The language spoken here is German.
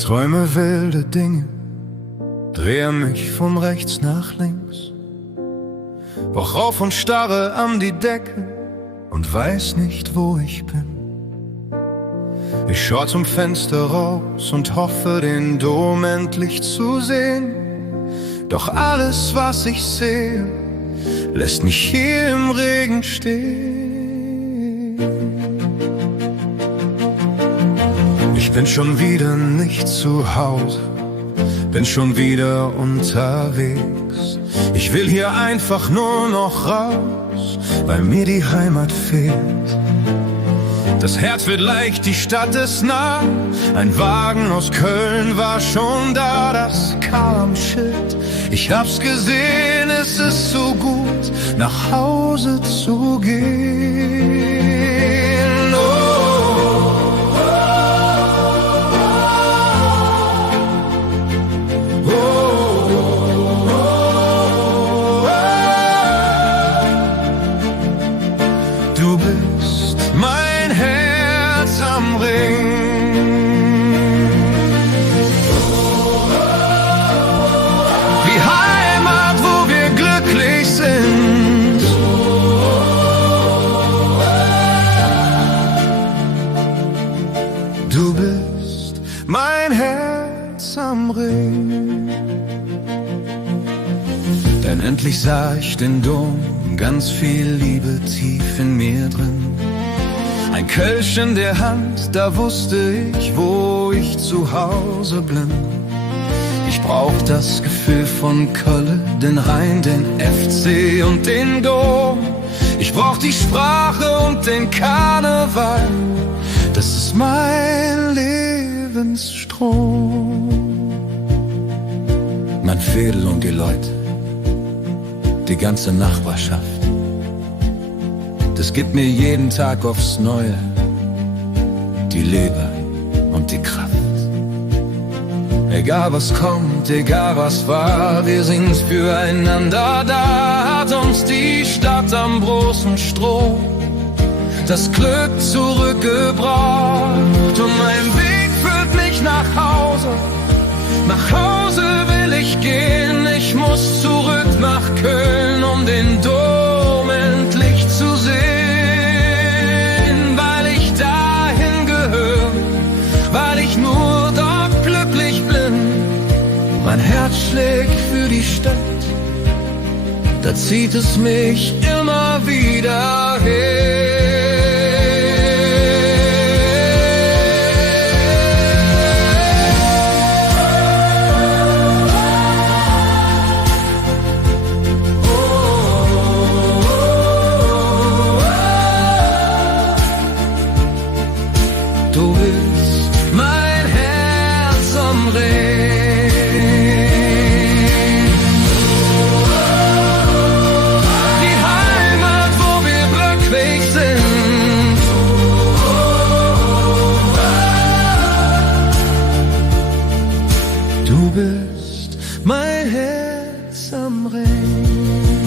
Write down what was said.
träume wilde Dinge, drehe mich von rechts nach links, wach auf und starre an die Decke und weiß nicht, wo ich bin. Ich schau zum Fenster raus und hoffe, den Dom endlich zu sehen. Doch alles, was ich sehe, lässt mich hier im Regen stehen. Ich bin schon wieder nicht zu Hause, bin schon wieder unterwegs. Ich will hier einfach nur noch raus, weil mir die Heimat fehlt. Das Herz wird leicht, die Stadt ist nah. Ein Wagen aus Köln war schon da, das kam Schild. Ich hab's gesehen, es ist so gut, nach Hause zu gehen. Du bist mein Herz am Ring. Wie Heimat, wo wir glücklich sind. Du bist mein Herz am Ring. Denn endlich sah ich den Dom, ganz viel Liebe tief in mir drin. Ein Kölsch in der Hand, da wusste ich, wo ich zu Hause bin. Ich brauch das Gefühl von Kölle, den Rhein, den FC und den Dom. Ich brauch die Sprache und den Karneval, das ist mein Lebensstrom. Mein Veedel und die Leute, die ganze Nachbarschaft, das gibt mir jeden Tag aufs Neue die Liebe und die Kraft. Egal was kommt, egal was war, wir sind füreinander da. Hat uns die Stadt am großen Strom das Glück zurückgebracht. Und mein Weg führt mich nach Hause, nach Hause will ich gehen. Ich muss zurück nach Köln, um den Dom endlich zu sehen. Weil ich dahin gehöre, weil ich nur dort glücklich bin. Mein Herz schlägt für die Stadt, da zieht es mich immer wieder hin. Du bist mein Herz am Ring. Die Heimat, wo wir glücklich sind. Du bist mein Herz am Ring.